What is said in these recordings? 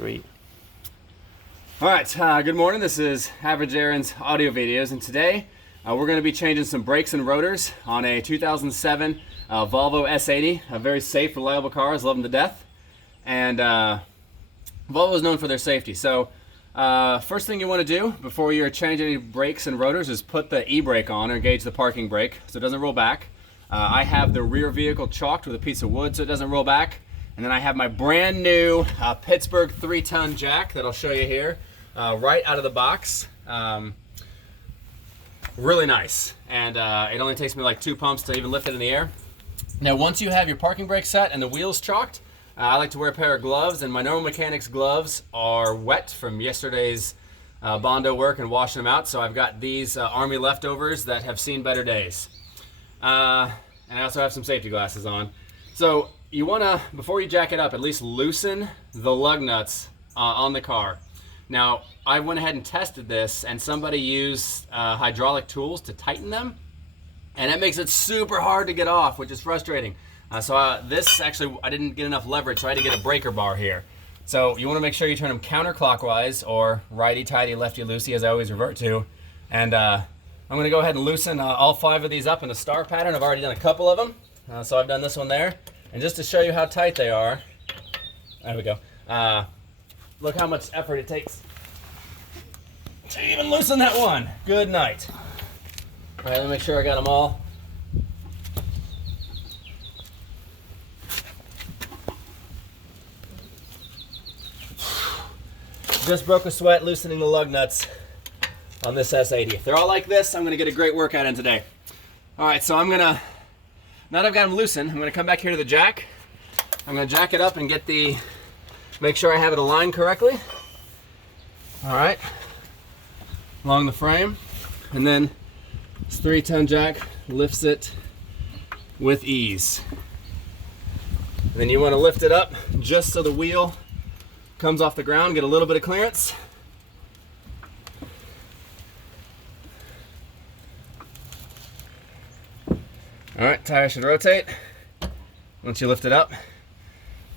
3. All right, good morning. This is Average Aaron's audio videos, and today we're going to be changing some brakes and rotors on a 2007 Volvo S80. A very safe, reliable car. I love them to death. And Volvo is known for their safety. So first thing you want to do before you're changing any brakes and rotors is put the e-brake on, or engage the parking brake so it doesn't roll back. I have the rear vehicle chalked with a piece of wood so it doesn't roll back. And then I have my brand new Pittsburgh 3-ton jack that I'll show you here right out of the box. Really nice. And it only takes me like 2 pumps to even lift it in the air. Now once you have your parking brake set and the wheels chalked, I like to wear a pair of gloves, and my normal mechanics gloves are wet from yesterday's Bondo work and washing them out. So I've got these Army leftovers that have seen better days. And I also have some safety glasses on. So you want to, before you jack it up, at least loosen the lug nuts on the car. Now, I went ahead and tested this, and somebody used hydraulic tools to tighten them, and that makes it super hard to get off, which is frustrating. This actually, I didn't get enough leverage, so I had to get a breaker bar here. So you want to make sure you turn them counterclockwise, or righty-tighty, lefty-loosey, as I always revert to. And I'm going to go ahead and loosen all 5 of these up in a star pattern. I've already done a couple of them, so I've done this one there. And just to show you how tight they are, there we go. Look how much effort it takes to even loosen that one. Good night. All right, let me make sure I got them all. Just broke a sweat loosening the lug nuts on this S80. If they're all like this, I'm gonna get a great workout in today. All right, so now that I've got them loosened, I'm gonna come back here to the jack. I'm gonna jack it up and make sure I have it aligned correctly. All right, along the frame. And then this 3-ton jack lifts it with ease. And then you wanna lift it up just so the wheel comes off the ground, get a little bit of clearance. All right, tire should rotate once you lift it up.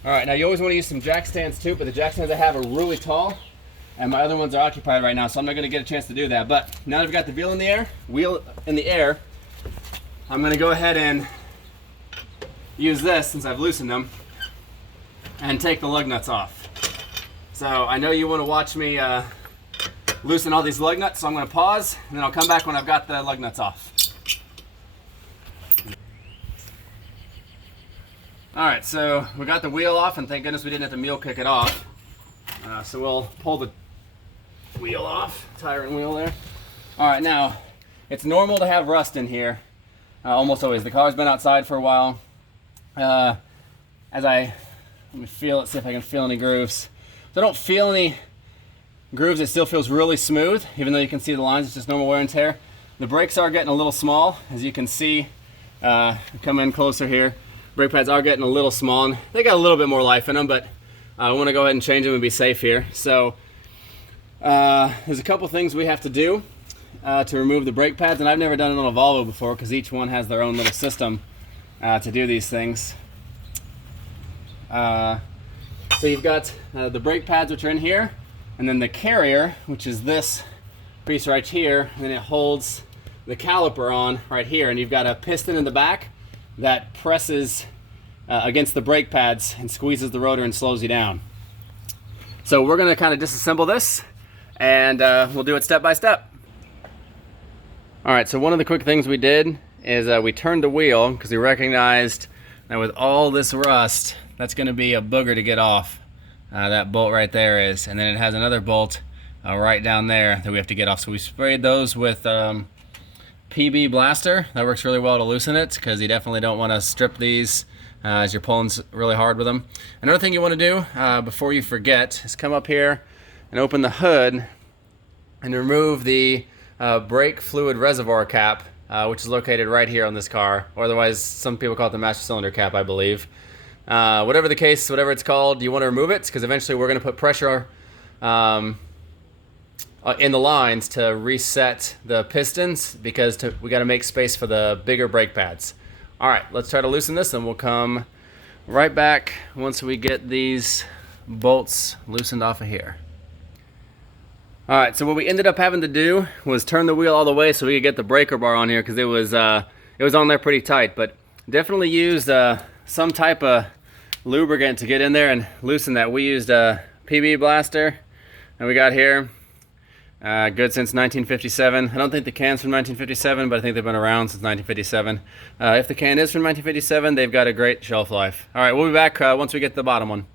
All right, now you always want to use some jack stands too, but the jack stands I have are really tall, and my other ones are occupied right now, so I'm not going to get a chance to do that. But now that I've got the wheel in the air, I'm going to go ahead and use this, since I've loosened them, and take the lug nuts off. So I know you want to watch me loosen all these lug nuts, so I'm going to pause, and then I'll come back when I've got the lug nuts off. All right, so we got the wheel off, and thank goodness we didn't have to mule kick it off. So we'll pull the wheel off, tire and wheel there. All right, now it's normal to have rust in here, almost always. The car's been outside for a while. Let me feel it, see if I can feel any grooves. So I don't feel any grooves. It still feels really smooth, even though you can see the lines. It's just normal wear and tear. The brakes are getting a little small, as you can see. Come in closer here. Brake pads are getting a little small, and they got a little bit more life in them, but I want to go ahead and change them and be safe here. So there's a couple things we have to do to remove the brake pads, and I've never done it on a Volvo before because each one has their own little system to do these things. So you've got the brake pads, which are in here, and then the carrier, which is this piece right here, and it holds the caliper on right here, and you've got a piston in the back that presses against the brake pads and squeezes the rotor and slows you down. So we're going to kind of disassemble this, and we'll do it step by step. All right, so one of the quick things we did is we turned the wheel because we recognized that with all this rust, that's going to be a booger to get off. That bolt right there is, and then it has another bolt right down there that we have to get off. So we sprayed those with PB Blaster. That works really well to loosen it, because you definitely don't want to strip these as you're pulling really hard with them. Another thing you want to do before you forget is come up here and open the hood and remove the brake fluid reservoir cap, which is located right here on this car, or otherwise some people call it the master cylinder cap, I believe. Whatever the case, whatever it's called, you want to remove it, because eventually we're going to put pressure in the lines to reset the pistons, because we got to make space for the bigger brake pads. All right, let's try to loosen this, and we'll come right back once we get these bolts loosened off of here. All right, so what we ended up having to do was turn the wheel all the way so we could get the breaker bar on here, because it was on there pretty tight. But definitely used some type of lubricant to get in there and loosen that. We used a PB blaster, and we got here good since 1957. I don't think the can's from 1957, but I think they've been around since 1957. If the can is from 1957, they've got a great shelf life. All right, we'll be back once we get to the bottom one.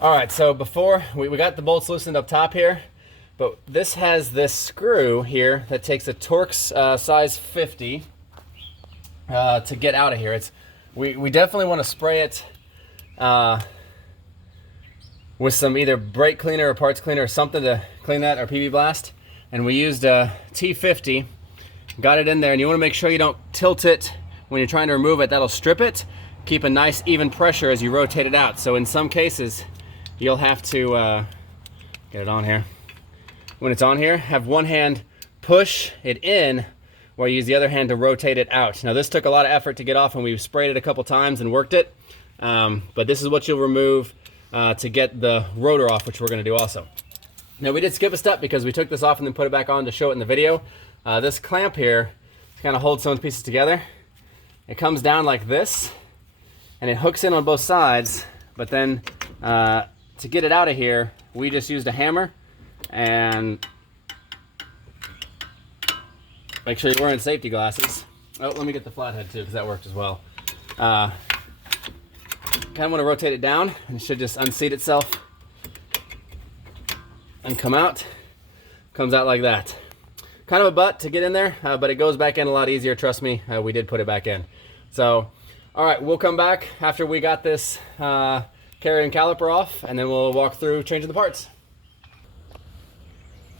All right, so before we got the bolts loosened up top here, but this has this screw here that takes a Torx size 50 to get out of here. We definitely want to spray it with some either brake cleaner or parts cleaner or something to clean that, or PB Blast. And we used a T50, got it in there, and you want to make sure you don't tilt it when you're trying to remove it. That'll strip it. Keep a nice even pressure as you rotate it out. So in some cases, you'll have to get it on here. When it's on here, have one hand push it in while you use the other hand to rotate it out. Now this took a lot of effort to get off, and we sprayed it a couple times and worked it. But this is what you'll remove to get the rotor off, which we're going to do also. Now we did skip a step because we took this off and then put it back on to show it in the video. This clamp here kind of holds some of the pieces together. It comes down like this, and it hooks in on both sides, but then to get it out of here, we just used a hammer. And make sure you're wearing safety glasses. Oh, let me get the flathead too, because that worked as well. Kind of want to rotate it down, and it should just unseat itself and come out. Comes out like that. Kind of a butt to get in there, but it goes back in a lot easier. Trust me, we did put it back in. So, all right, we'll come back after we got this carrier and caliper off, and then we'll walk through changing the parts.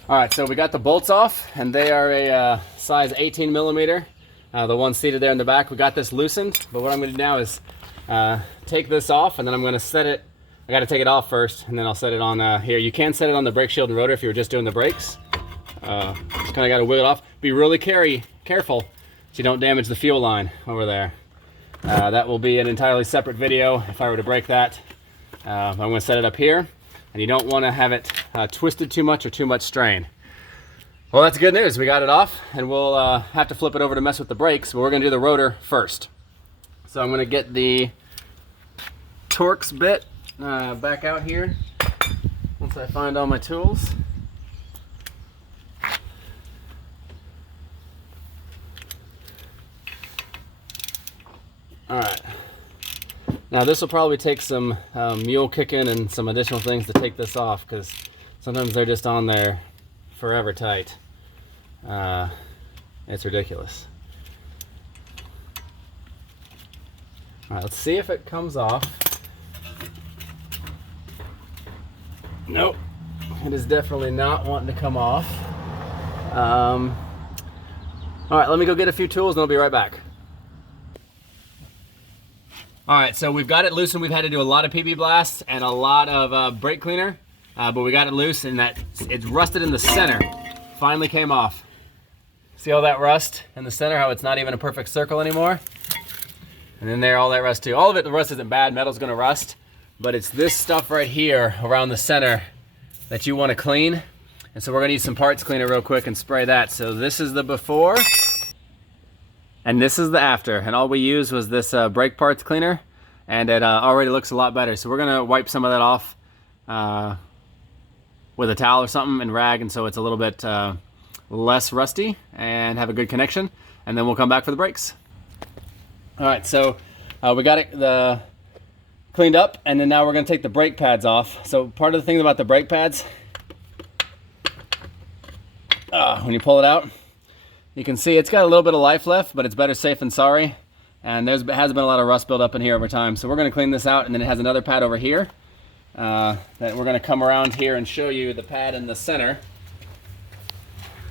All right, so we got the bolts off, and they are a size 18 millimeter. The one seated there in the back. We got this loosened, but what I'm going to do now is take this off, and then I'm going to set it. I got to take it off first, and then I'll set it on here. You can set it on the brake shield and rotor if you were just doing the brakes. Just kind of got to wiggle it off. Be really careful so you don't damage the fuel line over there. That will be an entirely separate video if I were to break that. I'm going to set it up here, and you don't want to have it twisted too much or too much strain. Well, that's good news. We got it off, and we'll have to flip it over to mess with the brakes, but we're going to do the rotor first. So I'm going to get the Torx bit back out here once I find all my tools. All right. Now this will probably take some mule kicking and some additional things to take this off, because sometimes they're just on there forever tight. It's ridiculous. All right, let's see if it comes off. Nope, it is definitely not wanting to come off. All right, let me go get a few tools and I'll be right back. All right, so we've got it loosened. We've had to do a lot of PB blasts and a lot of brake cleaner, but we got it loose, and it's rusted in the center. Finally came off. See all that rust in the center, how it's not even a perfect circle anymore? And then there, all that rust too. All of it, the rust isn't bad, metal's gonna rust, but it's this stuff right here around the center that you wanna clean. And so we're gonna use some parts cleaner real quick and spray that. So this is the before, and this is the after. And all we used was this brake parts cleaner, and it already looks a lot better. So we're gonna wipe some of that off with a towel or something and rag, and so it's a little bit less rusty and have a good connection. And then we'll come back for the brakes. All right, so we got it cleaned up, and then now we're gonna take the brake pads off. So part of the thing about the brake pads, when you pull it out, you can see it's got a little bit of life left, but it's better safe than sorry. And there has been a lot of rust built up in here over time. So we're gonna clean this out, and then it has another pad over here that we're gonna come around here and show you the pad in the center.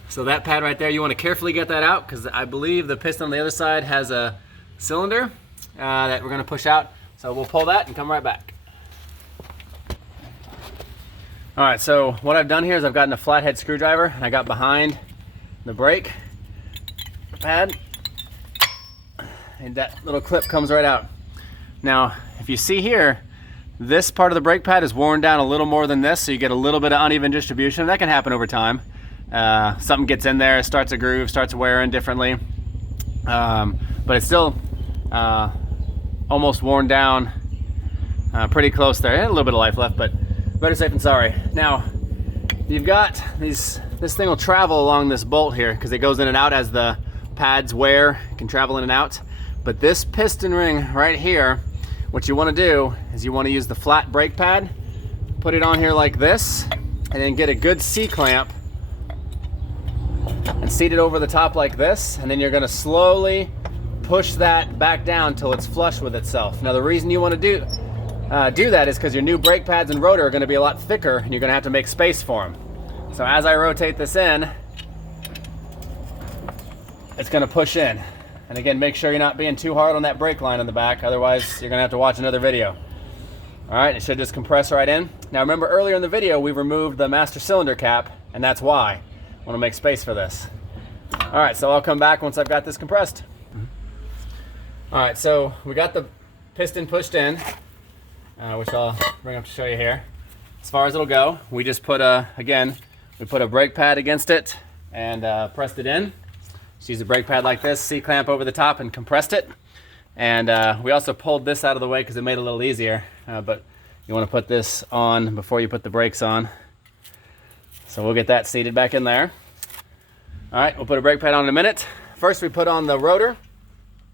So that pad right there, you wanna carefully get that out, because I believe the piston on the other side has a cylinder that we're gonna push out. So we'll pull that and come right back. All right, so what I've done here is I've gotten a flathead screwdriver, and I got behind the brake pad, and that little clip comes right out. Now, if you see here, this part of the brake pad is worn down a little more than this, so you get a little bit of uneven distribution. That can happen over time. Something gets in there, starts a groove, starts wearing differently. But it's still almost worn down pretty close there. A little bit of life left, but better safe than sorry. Now, you've got this thing will travel along this bolt here because it goes in and out as the pads wear. It can travel in and out. But this piston ring right here, what you want to do is you want to use the flat brake pad, put it on here like this, and then get a good C-clamp and seat it over the top like this, and then you're going to slowly push that back down till it's flush with itself. Now, the reason you want to do that is because your new brake pads and rotor are going to be a lot thicker, and you're going to have to make space for them. So as I rotate this in, it's going to push in. And again, make sure you're not being too hard on that brake line in the back, otherwise you're going to have to watch another video. All right, it should just compress right in. Now remember, earlier in the video we removed the master cylinder cap, and that's why. I want to make space for this. All right, so I'll come back once I've got this compressed. All right, so we got the piston pushed in, which I'll bring up to show you here. As far as it'll go, we just put we put a brake pad against it and pressed it in. Just use a brake pad like this, C-clamp over the top, and compressed it. And we also pulled this out of the way because it made it a little easier, but you want to put this on before you put the brakes on. So we'll get that seated back in there. All right, we'll put a brake pad on in a minute. First we put on the rotor,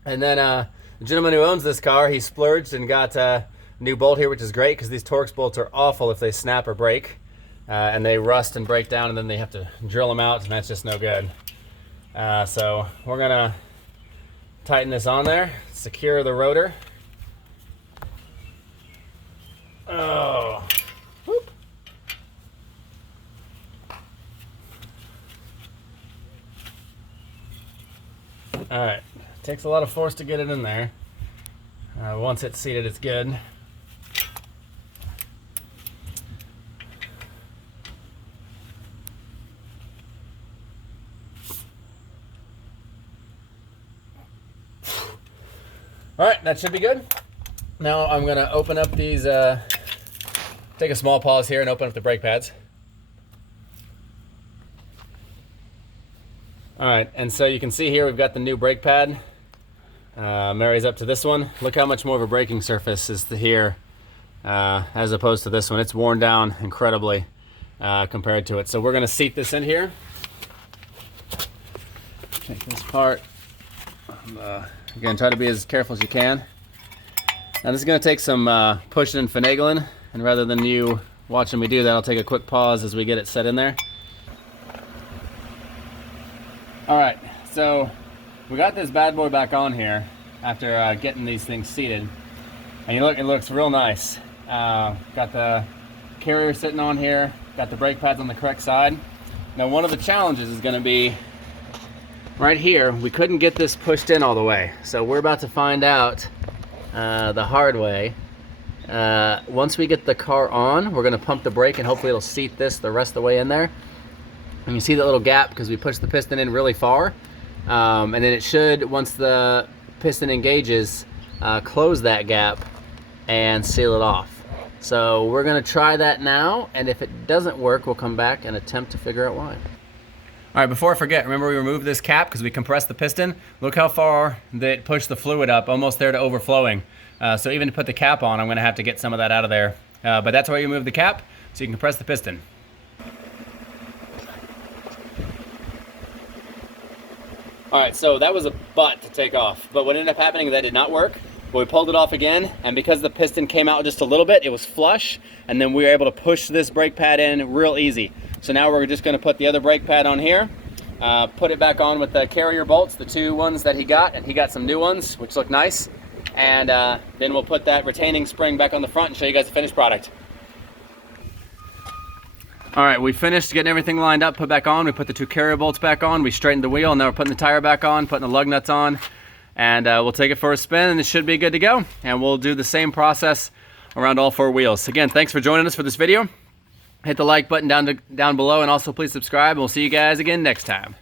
and then the gentleman who owns this car, he splurged and got a new bolt here, which is great because these Torx bolts are awful if they snap or break, and they rust and break down, and then they have to drill them out, and that's just no good. So we're gonna tighten this on there, secure the rotor. Oh. Whoop. All right, takes a lot of force to get it in there. Once it's seated, it's good. All right, that should be good. Now I'm gonna open up these, take a small pause here and open up the brake pads. All right, and so you can see here we've got the new brake pad. Marries up to this one. Look how much more of a braking surface is here as opposed to this one. It's worn down incredibly compared to it. So we're gonna seat this in here. Take this part. Again, try to be as careful as you can. Now this is going to take some pushing and finagling, and rather than you watching me do that, I'll take a quick pause as we get it set in there. Alright, so we got this bad boy back on here after getting these things seated. And you look, it looks real nice. Got the carrier sitting on here, got the brake pads on the correct side. Now one of the challenges is going to be right here. We couldn't get this pushed in all the way, so we're about to find out the hard way. Once we get the car on, we're going to pump the brake, and hopefully it'll seat this the rest of the way in there. And you see that little gap because we pushed the piston in really far, and then it should, once the piston engages, close that gap and seal it off. So we're going to try that now, and if it doesn't work, we'll come back and attempt to figure out why. All right, before I forget, remember we removed this cap because we compressed the piston. Look how far that pushed the fluid up, almost there to overflowing. So even to put the cap on, I'm going to have to get some of that out of there. But that's why you remove the cap, so you can compress the piston. All right, so that was a butt to take off. But what ended up happening is that did not work. But we pulled it off again, and because the piston came out just a little bit, it was flush, and then we were able to push this brake pad in real easy. So now we're just going to put the other brake pad on here, put it back on with the carrier bolts, the two ones that he got, and he got some new ones, which look nice. And then we'll put that retaining spring back on the front and show you guys the finished product. All right, we finished getting everything lined up, put back on. We put the two carrier bolts back on. We straightened the wheel, and now we're putting the tire back on, putting the lug nuts on, and we'll take it for a spin, and it should be good to go. And we'll do the same process around all four wheels. Again, thanks for joining us for this video. Hit the like button down below, and also please subscribe, and we'll see you guys again next time.